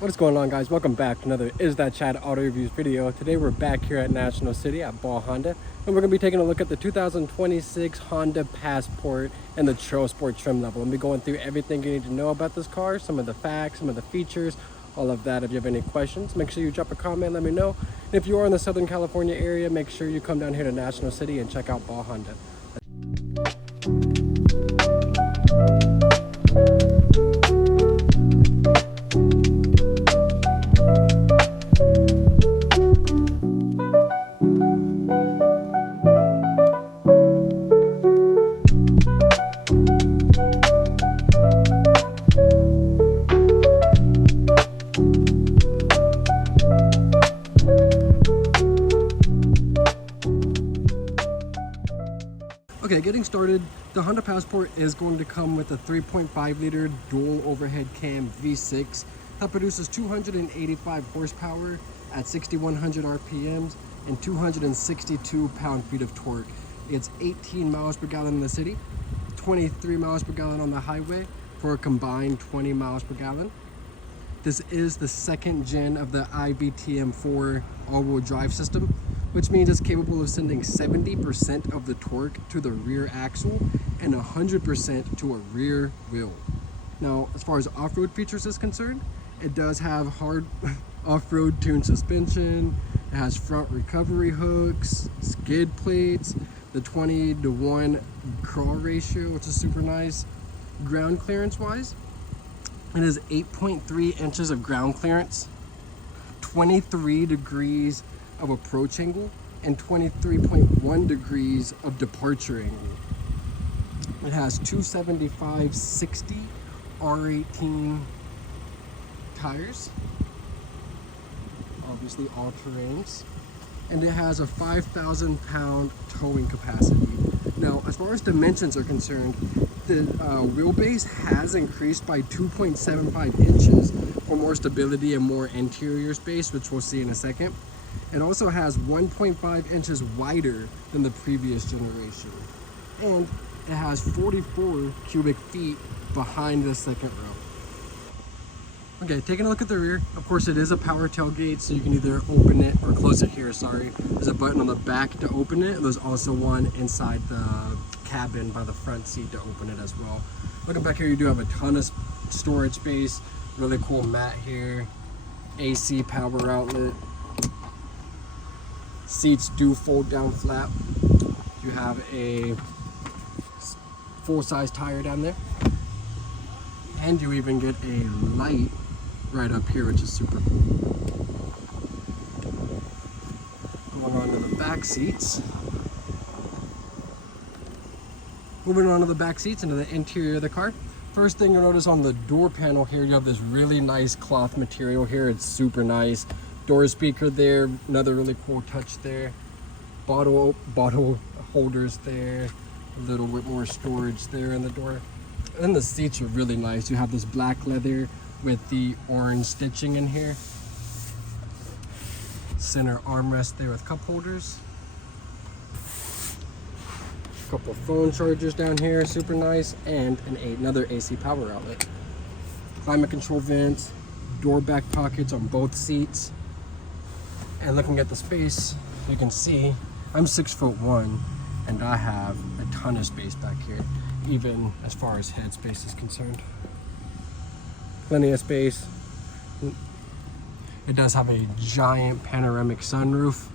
What is going on, guys? Welcome back to another IsThatChad Auto Reviews video. Today we're back here at National City at Ball Honda, and we're going to be taking a look at the 2026 Honda Passport and the Trail Sport trim level. And be going through everything you need to know about this car, some of the facts, some of the features, all of that. If you have any questions, make sure you drop a comment, let me know. And if you are in the Southern California area, make sure you come down here to National City and check out Ball Honda. Okay, getting started, the Honda Passport is going to come with a 3.5 liter dual overhead cam V6 that produces 285 horsepower at 6,100 RPMs and 262 pound-feet of torque. It's 18 miles per gallon in the city, 23 miles per gallon on the highway for a combined 20 miles per gallon. This is the second gen of the IBTM4 all-wheel drive system, which means it's capable of sending 70% of the torque to the rear axle and 100% to a rear wheel. Now, as far as off-road features is concerned, it does have hard off-road tuned suspension, it has front recovery hooks, skid plates, the 20:1 crawl ratio, which is super nice. Ground clearance wise, it has 8.3 inches of ground clearance, 23 degrees of approach angle, and 23.1 degrees of departure angle. It has 275/60 R18 tires, obviously all terrains, and it has a 5,000 pound towing capacity. Now, as far as dimensions are concerned, the wheelbase has increased by 2.75 inches for more stability and more interior space, which we'll see in a second. It also has 1.5 inches wider than the previous generation, and it has 44 cubic feet behind the second row. Okay, taking a look at the rear, of course it is a power tailgate, so you can either open it or close it here, sorry. There's a button on the back to open it. There's also one inside the cabin by the front seat to open it as well. Looking back here, you do have a ton of storage space, really cool mat here, AC power outlet. Seats do fold down flat. You have a full-size tire down there, and you even get a light right up here, which is super cool. Going on to the back seats. Moving on to the back seats into the interior of the car. First thing you'll notice on the door panel here, you have this really nice cloth material here. It's super nice. Door speaker there, another really cool touch there. Bottle holders there, a little bit more storage there in the door. And the seats are really nice. You have this black leather with the orange stitching in here. Center armrest there with cup holders. Couple phone chargers down here, super nice, and another AC power outlet. Climate control vents, door back pockets on both seats. And looking at the space, you can see I'm 6'1", and I have a ton of space back here, even as far as head space is concerned. Plenty of space. It does have a giant panoramic sunroof.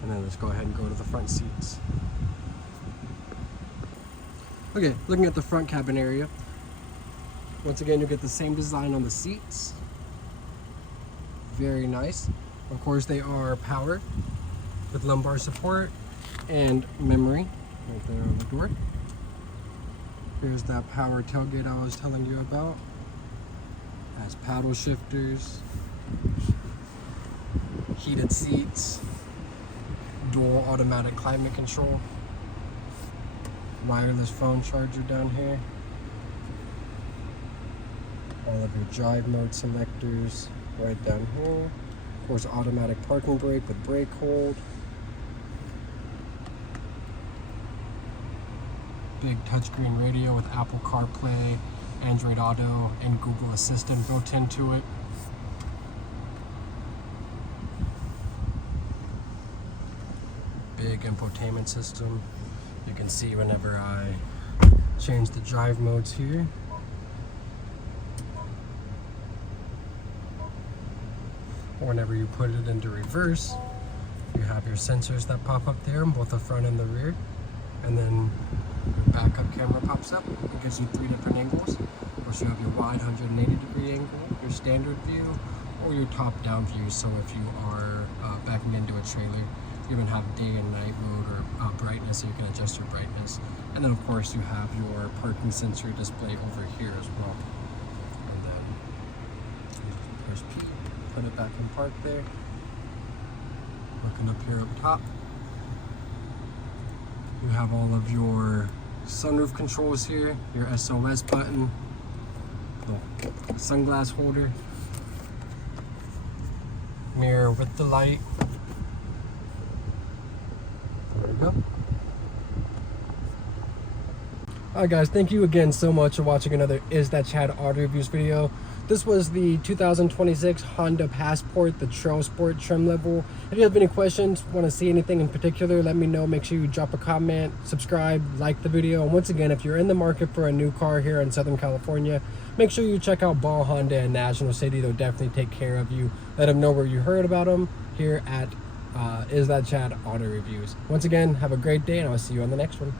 And then let's go ahead and go to the front seats. Okay, looking at the front cabin area. Once again, you'll get the same design on the seats. Very nice. Of course, they are power with lumbar support and memory right there on the door. Here's that power tailgate I was telling you about. It has paddle shifters, heated seats, dual automatic climate control, wireless phone charger down here, all of your drive mode selectors right down here. Of course, automatic parking brake with brake hold. Big touchscreen radio with Apple CarPlay Android Auto and Google Assistant built into it. Big infotainment system. You can see whenever I change the drive modes here. Whenever you put it into reverse, you have your sensors that pop up there on both the front and the rear. And then your backup camera pops up. It gives you 3 different angles. Of course, you have your wide 180-degree angle, your standard view, or your top-down view. So if you are backing into a trailer, you even have day and night mode or brightness, so you can adjust your brightness. And then of course you have your parking sensor display over here as well. And then press P, put it back in park there. Looking up here up top, you have all of your sunroof controls here, your SOS button, little sunglass holder, mirror with the light. There we go. Alright guys, thank you again so much for watching another IsThatChad Auto Reviews video. This was the 2026 Honda Passport, the Trail Sport trim level. If you have any questions, want to see anything in particular, let me know. Make sure you drop a comment, subscribe, like the video. And once again, if you're in the market for a new car here in Southern California, make sure you check out Ball Honda in National City. They'll definitely take care of you. Let them know where you heard about them here at IsThatChad Auto Reviews. Once again, have a great day, and I'll see you on the next one.